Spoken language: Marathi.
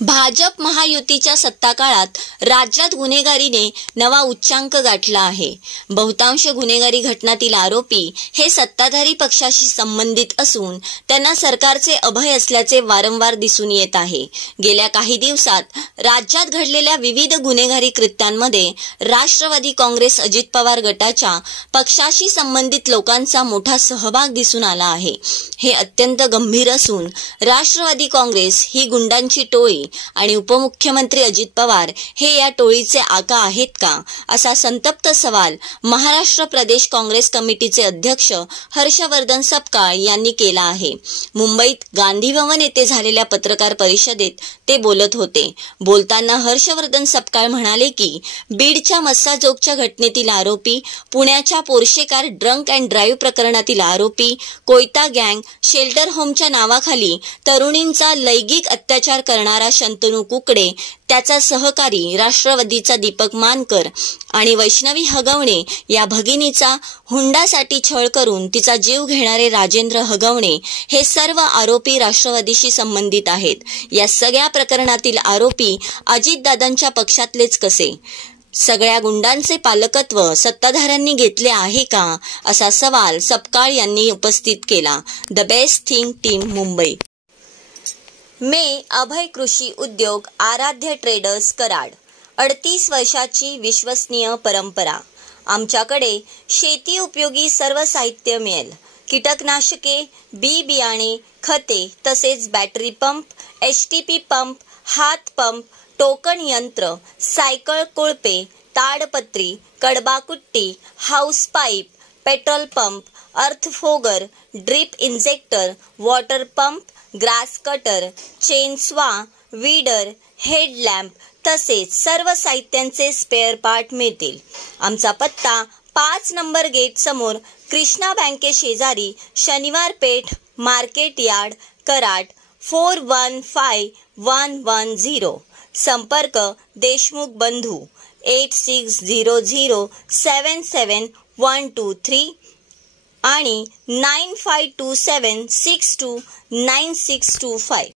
भाजप महायुतीच्या सत्ता काळात राज्यात गुन्हेगारीने नवा उच्चांक गाठला आहे। बहुतांश गुन्हेगारी घटनांतील आरोपी हे सत्ताधारी पक्षाशी संबंधित असून त्यांना सरकारचे अभय असल्याचे वारंवार दिसून येत आहे। गेल्या काही दिवसात राज्यात घडलेल्या विविध गुन्हेगारी कृत्यांमध्ये राष्ट्रवादी काँग्रेस अजित पवार गटाच्या पक्षाशी संबंधित लोकांचा मोठा सहभाग दिसून आला आहे। हे अत्यंत गंभीर असून राष्ट्रवादी काँग्रेस ही गुंडांची टोळी आणि उपमुख्यमंत्री अजित पवार हे या टोळीचे आका आहेत का, असा संतप्त सवाल महाराष्ट्र प्रदेश काँग्रेस कमिटीचे अध्यक्ष हर्षवर्धन सपकाळ यांनी केला आहे। मुंबईत गांधी भवन येथे झालेल्या पत्रकार परिषदेत ते बोलत होते। बोलताना हर्षवर्धन सपकाळ म्हणाले की बीडच्या मस्साजोगच्या घटनेतील आरोपी, पुण्याच्या Porsche car drunk and drive प्रकरणातील आरोपी, कोयता गँग, शेल्टर होमच्या नावाखाली तरुणींचा लैंगिक अत्याचार करणारा शंतनू कुकडे, त्याचा सहकारी राष्ट्रवादीचा दीपक मानकर आणि वैष्णवी हगवणे या भगिनीचा हुंडासाठी छळ करून तिचा जीव घेणारे राजेंद्र हगवणे हे सर्व आरोपी राष्ट्रवादीशी संबंधित आहेत। या सगळ्या प्रकरणातील आरोपी अजितदादांच्या पक्षातलेच कसे? सगळ्या गुंडांचे पालकत्व सत्ताधाऱ्यांनी घेतले आहे का, असा सवाल सपकाळ यांनी उपस्थित केला। The best thing team Mumbai. मे अभय कृषी उद्योग आराध्य ट्रेडर्स कराड। 38 वर्षाची विश्वसनीय परंपरा। आमच्याकडे शेती उपयोगी सर्व साहित्य मिळेल। कीटकनाशके, बी बियाणे, खते तसेच बॅटरी पंप, एचटीपी पंप, हात पंप, टोकन यंत्र, सायकल कोळपे, ताडपत्री, कडबाकुट्टी, हाऊस पाईप, पेट्रोल पंप, अर्थफोगर, drip injector, water pump, grass cutter, chainsaw, weeder, headlamp तसेच सर्व साहित्यांचे स्पेअर पार्ट मिळतील। आमचा पत्ता 5 नंबर गेट समोर, कृष्णा बँके शेजारी, शनिवार पेठ, मार्केट यार्ड, कराड 415110। संपर्क देशमुख बंधू 8600771123 आणि 9527629625।